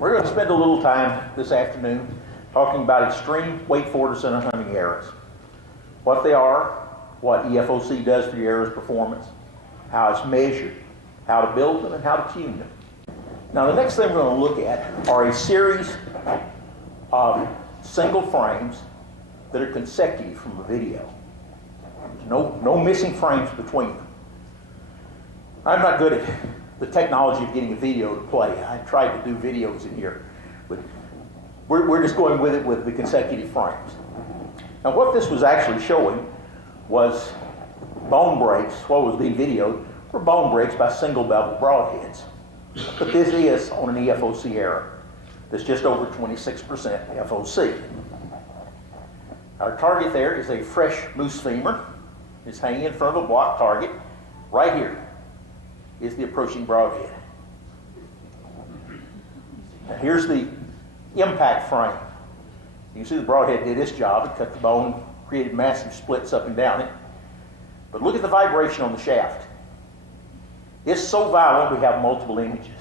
We're going to spend a little time this afternoon talking about extreme weight forward center hunting errors. What they are, what EFOC does for your arrow's performance, how it's measured, how to build them, and how to tune them. Now the next thing we're going to look at are a series of single frames that are consecutive from a video. There's no missing frames between them. I'm not good at the technology of getting a video to play. I tried to do videos in here, but we're just going with it with the consecutive frames. Now what this was actually showing was bone breaks. What was being videoed were bone breaks by single bevel broadheads. But this is on an EFOC error that's just over 26% FOC. Our target there is a fresh moose femur. It's hanging in front of a block target. Right here is the approaching broadhead. Now here's the impact frame. You can see the broadhead did its job. It cut the bone, created massive splits up and down it. But look at the vibration on the shaft. It's so violent we have multiple images.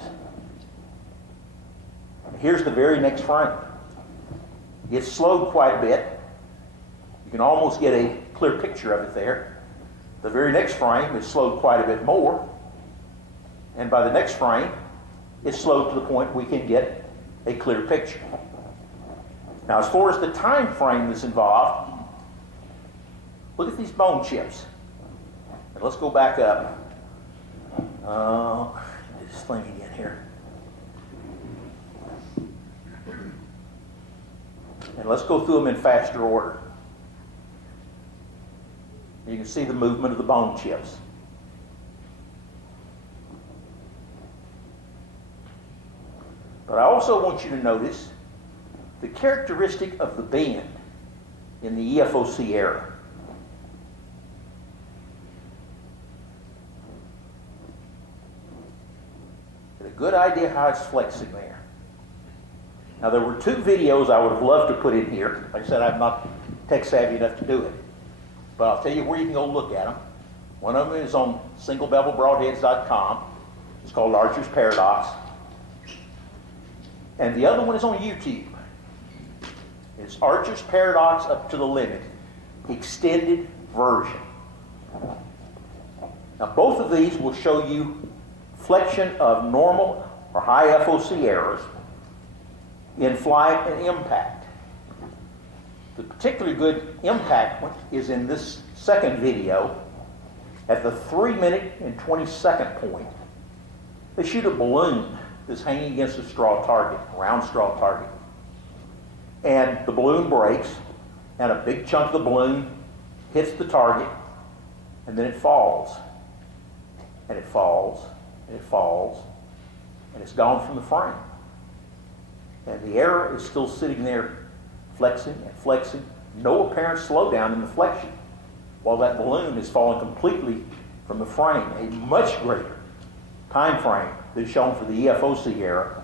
Here's the very next frame. It's slowed quite a bit. You can almost get a clear picture of it there. The very next frame is slowed quite a bit more. And by the next frame, it's slowed to the point we can get a clear picture. Now, as far as the time frame that's involved, look at these bone chips. And let's go back up. This thing again here. And let's go through them in faster order. You can see the movement of the bone chips. But I also want you to notice the characteristic of the bend in the EFOC error. Get a good idea how it's flexing there. Now there were two videos I would have loved to put in here. Like I said, I'm not tech savvy enough to do it. But I'll tell you where you can go look at them. One of them is on singlebevelbroadheads.com. It's called Archer's Paradox. And the other one is on YouTube. It's Archer's Paradox Up to the Limit, extended version. Now both of these will show you flexion of normal or high FOC errors in flight and impact. The particularly good impact one is in this second video at the 3-minute and 20-second point. They shoot a balloon that's hanging against a straw target, a round straw target. And the balloon breaks, and a big chunk of the balloon hits the target, and then it falls. And it falls, and it falls, and it's gone from the frame. And the error is still sitting there flexing and flexing, no apparent slowdown in the flexion, while that balloon is falling completely from the frame, a much greater time frame than shown for the EFOC error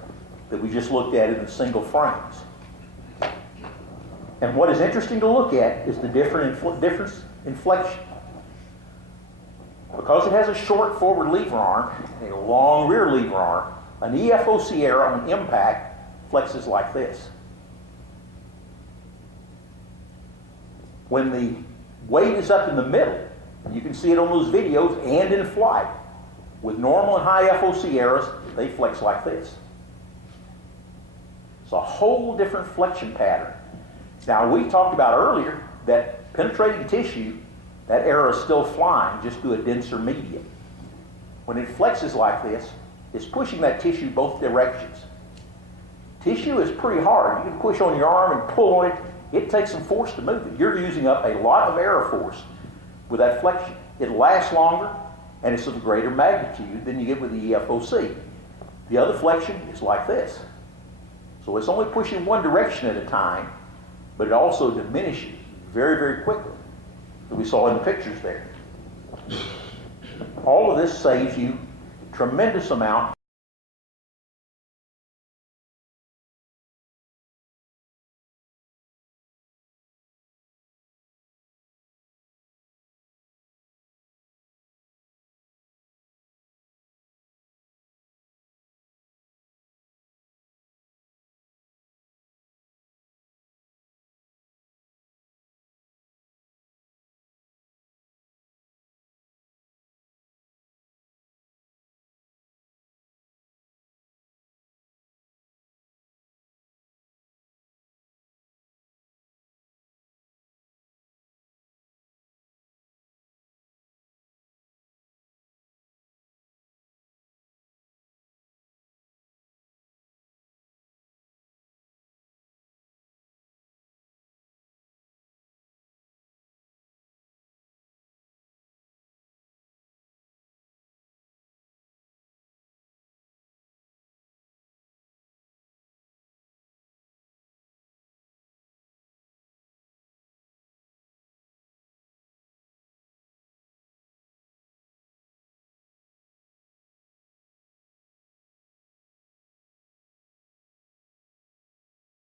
that we just looked at in the single frames. And what is interesting to look at is the difference in flexion. Because it has a short forward lever arm and a long rear lever arm, an EFOC error on impact flexes like this. When the weight is up in the middle, you can see it on those videos and in flight, with normal and high FOC errors, they flex like this. It's a whole different flexion pattern. Now, we talked about earlier that penetrating tissue, that error is still flying just through a denser medium. When it flexes like this, it's pushing that tissue both directions. Tissue is pretty hard. You can push on your arm and pull on it. It takes some force to move it. You're using up a lot of error force with that flexion. It lasts longer, and it's of greater magnitude than you get with the EFOC. The other flexion is like this. So it's only pushing one direction at a time, but it also diminishes very, very quickly, that we saw in the pictures there. All of this saves you a tremendous amount